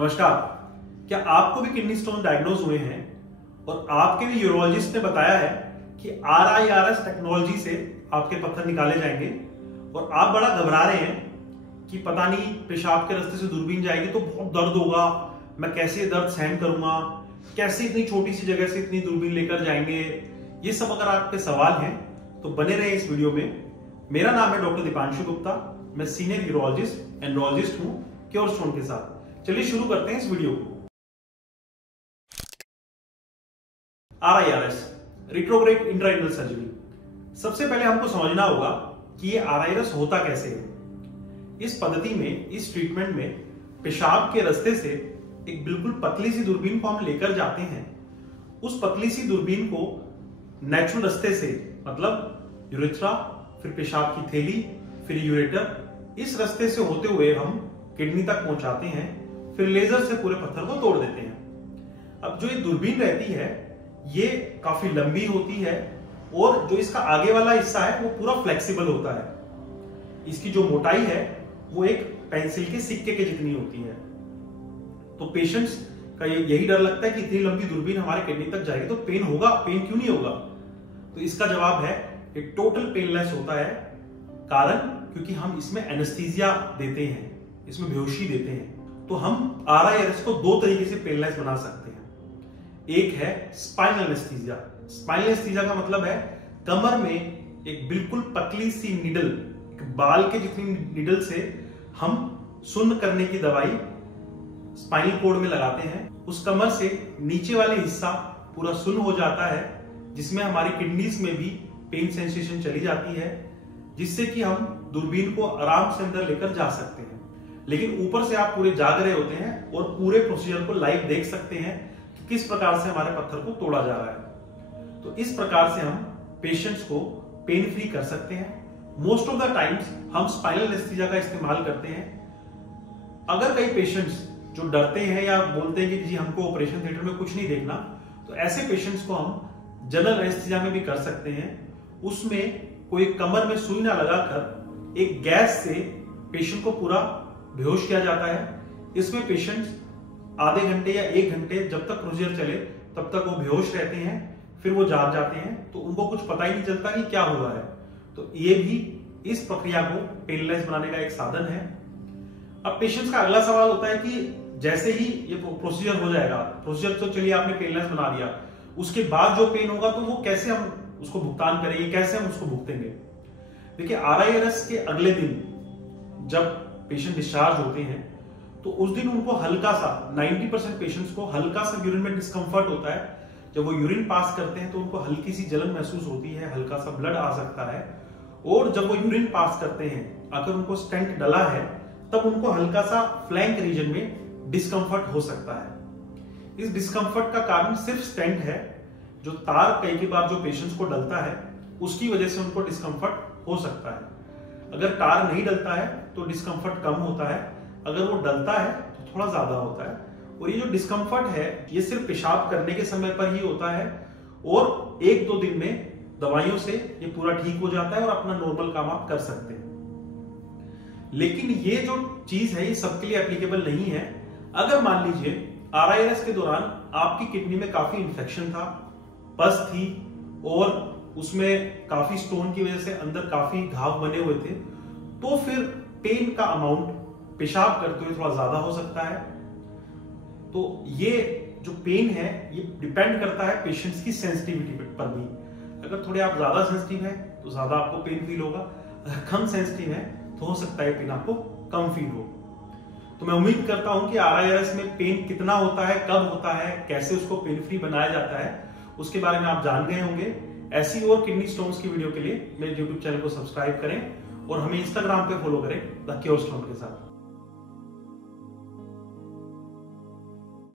नमस्कार। क्या आपको भी किडनी स्टोन डायग्नोज हुए हैं और आपके भी यूरोलॉजिस्ट ने बताया है कि RIRS टेक्नोलॉजी से आपके पत्थर निकाले जाएंगे और आप बड़ा घबरा रहे हैं कि पता नहीं पेशाब के रास्ते से दूरबीन जाएगी तो बहुत दर्द होगा, मैं कैसे दर्द सहन करूंगा, कैसे इतनी छोटी सी जगह से इतनी दूरबीन लेकर जाएंगे। ये सब अगर आपके सवाल हैं तो बने रहे इस वीडियो में। मेरा नाम है डॉक्टर दीपांशु गुप्ता, मैं सीनियर यूरोलॉजिस्ट एंड्रोलॉजिस्ट हूं क्योर स्टोन के साथ। चलिए शुरू करते हैं इस वीडियो को। RIRS retrograde intrarenal surgery. सबसे पहले हमको समझना होगा कि ये RIRS होता कैसे है। इस पद्धति में, इस ट्रीटमेंट में पेशाब के रास्ते से एक बिल्कुल पतली सी दूरबीन को हम लेकर जाते हैं। उस पतली सी दूरबीन को नेचुरल रास्ते से, मतलब यूरेथ्रा, फिर पेशाब की थैली, फिर यूरेटर, इस रास्ते से होते हुए हम किडनी तक पहुंचाते हैं। फिर लेजर से पूरे पत्थर को तोड़ देते हैं। अब जो ये दूरबीन रहती है ये काफी लंबी होती है और जो इसका आगे वाला हिस्सा है वो पूरा फ्लेक्सिबल होता है। इसकी जो मोटाई है वो एक पेंसिल के सिक्के के जितनी होती है। तो पेशेंट्स का यही डर लगता है कि इतनी लंबी दूरबीन हमारे किडनी तक जाएगी तो पेन होगा, पेन क्यों नहीं होगा? तो इसका जवाब है कि टोटल पेनलेस होता है। कारण क्योंकि हम इसमें एनेस्थीसिया देते हैं, इसमें बेहोशी देते हैं। तो हम RIRS को दो तरीके से पेनलेस बना सकते हैं। एक है स्पाइनल एनेस्थीसिया। स्पाइनल एनेस्थीसिया का मतलब है कमर में एक बिल्कुल पतली सी निडल, एक बाल के जितनी निडल से हम सुन्न करने की दवाई स्पाइनल कोड में लगाते हैं। उस कमर से नीचे वाले हिस्सा पूरा सुन्न हो जाता है, जिसमें हमारी किडनीज में भी पेन सेंसेशन चली जाती है, जिससे कि हम दूरबीन को आराम से अंदर लेकर जा सकते हैं। लेकिन ऊपर से आप पूरे जाग रहे होते हैं और पूरे प्रोसीजर को लाइव देख सकते हैं कि किस प्रकार से हमारे पत्थर को तोड़ा जा रहा है। तो इस प्रकार से हम पेशेंट्स को पेन फ्री कर सकते हैं। मोस्ट ऑफ द टाइम्स हम स्पाइनल एनेस्थीसिया का इस्तेमाल करते हैं। अगर कई पेशेंट्स जो डरते हैं या बोलते हैं कि जी हमको ऑपरेशन थिएटर में कुछ नहीं देखना, तो ऐसे पेशेंट्स को हम जनरल एनेस्थीसिया में भी कर सकते हैं। उसमें कोई कमर में सुई ना लगाकर एक गैस से पेशेंट को पूरा बेहोश किया जाता है। इसमें पेशेंट्स आधे घंटे या 1 घंटे जब तक प्रोसीजर चले तब तक वो बेहोश रहते हैं, फिर वो जाग जाते हैं, तो उनको कुछ पता ही नहीं चलता कि क्या हुआ है। तो ये भी इस प्रक्रिया को पेनलेस बनाने का एक साधन है। अब पेशेंट्स का अगला सवाल होता है कि जैसे ही ये प्रोसीजर हो जाएगा, प्रोसीजर तो चलिए आपने पेनलेस बना दिया, उसके बाद जो पेन होगा तो वो कैसे हम उसको भुगतान करेंगे, कैसे हम उसको भुगतेंगे? देखिए, RIRS के अगले दिन जब पेशेंट डिस्चार्ज होते हैं तो उस दिन उनको हल्का सा, 90% पेशेंट्स को हल्का सा यूरिन में डिस्कंफर्ट होता है। जब वो यूरिन पास करते हैं तो उनको हल्की सी जलन महसूस होती है, हल्का सा ब्लड आ सकता है। और जब वो यूरिन पास करते हैं, अगर उनको स्टेंट डला है, तब उनको हल्का सा फ्लैंक रीजन में डिस्कंफर्ट हो सकता है। इस डिस्कंफर्ट का कारण सिर्फ स्टेंट है। जो तार कई बार जो पेशेंट्स को डलता है उसकी वजह से उनको डिस्कंफर्ट हो सकता है। अगर तार नहीं डलता है तो डिस्कंफर्ट कम होता है, अगर वो डलता है तो थोड़ा ज्यादा होता है। और ये जो डिस्कंफर्ट है ये सिर्फ पेशाब करने के समय पर ही होता है और 1-2 दिन में दवाइयों से ये पूरा ठीक हो जाता है और अपना नॉर्मल काम आप कर सकते हैं। लेकिन ये जो चीज है ये सबके लिए एप्लीकेबल नहीं है। अगर मान लीजिए RIRS के दौरान आपकी किडनी में काफी इंफेक्शन था, पस थी और उसमें काफी स्टोन की वजह से अंदर काफी घाव बने हुए थे, तो फिर पेन का अमाउंट पेशाब करते हुए थोड़ा ज्यादा हो सकता है। तो ये जो पेन है ये डिपेंड करता है पेशेंट्स की सेंसिटिविटी पर भी। अगर थोड़े आप ज्यादा सेंसिटिव हैं तो ज्यादा आपको पेन फील होगा, अगर कम सेंसिटिव है तो हो सकता है पेन आपको कम फील हो। तो मैं उम्मीद करता हूं कि RIRS में पेन कितना होता है, कब होता है, कैसे उसको पेन फ्री बनाया जाता है, उसके बारे में आप जान गए होंगे। ऐसी और किडनी स्टोन्स की वीडियो के लिए मेरे YouTube चैनल को सब्सक्राइब करें और हमें Instagram पे फॉलो करें द क्योर स्टोन के साथ।